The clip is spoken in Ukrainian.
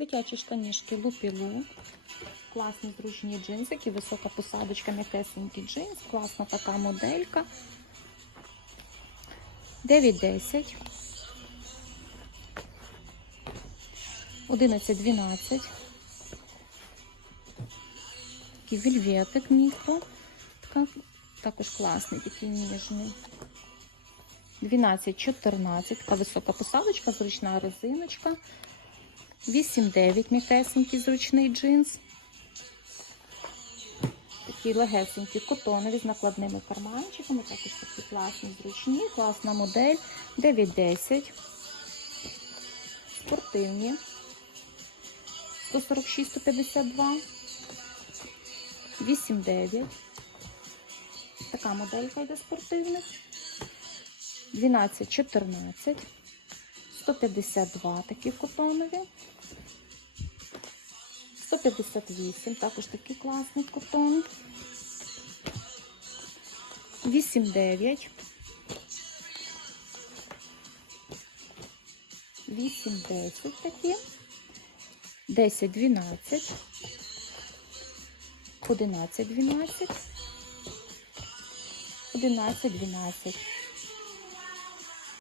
Дитячі штанішки лупілу. Класні зручні джинсики, висока посадочка, м'якесенький джинс, класна така моделька. 9-10. 11-12. Такий вельветик мікро. Також класний, такий ніжний. 12-14. Така висока посадочка, зручна резиночка. 8-9 м'якесенький зручний джинс. Такі легесенькі котонові з накладними карманчиками. Також такі класні, зручні, класна модель. 9-10. Спортивні. 146-152. 8-9. Така моделька йде спортивних. 12-14. 152 такі котонові. 158, також такий класний котон. 8-9. 8-10 такі. 10-12. 11-12. 11-12.